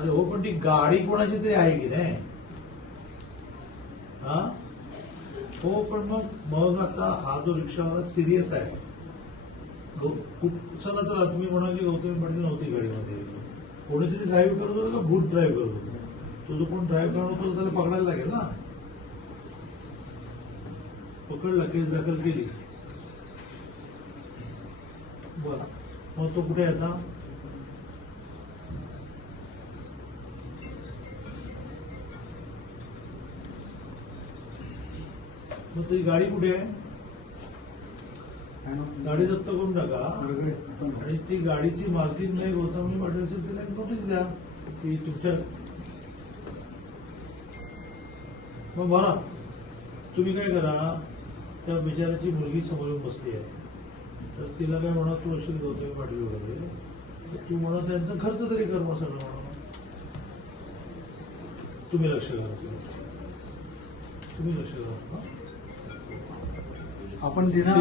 अरे हो पण ती गाडी कोणाची तरी आहे की नाही? हा? हो पण मग मग आता हा जो रिक्षावाला सिरियस आहे. गौ- ना चला तुम्ही म्हणाल की गौतमी पाटील नव्हती गाडीमध्ये. कोणीतरी ड्राईव्ह करत होता का? भूत ड्राईव्ह करत होता. तो जो कोण ड्राईव्ह करत होता त्याला पकडायला लागेल ना? पकडला केस दाखल केली. बर. मग तो कुठे आहे आता? मग ती गाडी कुठे आहे? गाडी जप्त करून टाका. आणि ती गाडीची मालकीन नाही गौतमी पाटील तिला एक नोटीस द्या. की तुमच्या मग बरा तुम्ही काय करा? त्या बिचाराची मुलगी समोर येऊन बसली आहे. तर तिला काय म्हणा तू असेल गौतमी पाटील वगैरे तू म्हणा त्यांचा खर्च तरी कर मग सगळं म्हणा. तुम्ही लक्ष घाला. तुम्ही लक्ष घाला? आपण तिथं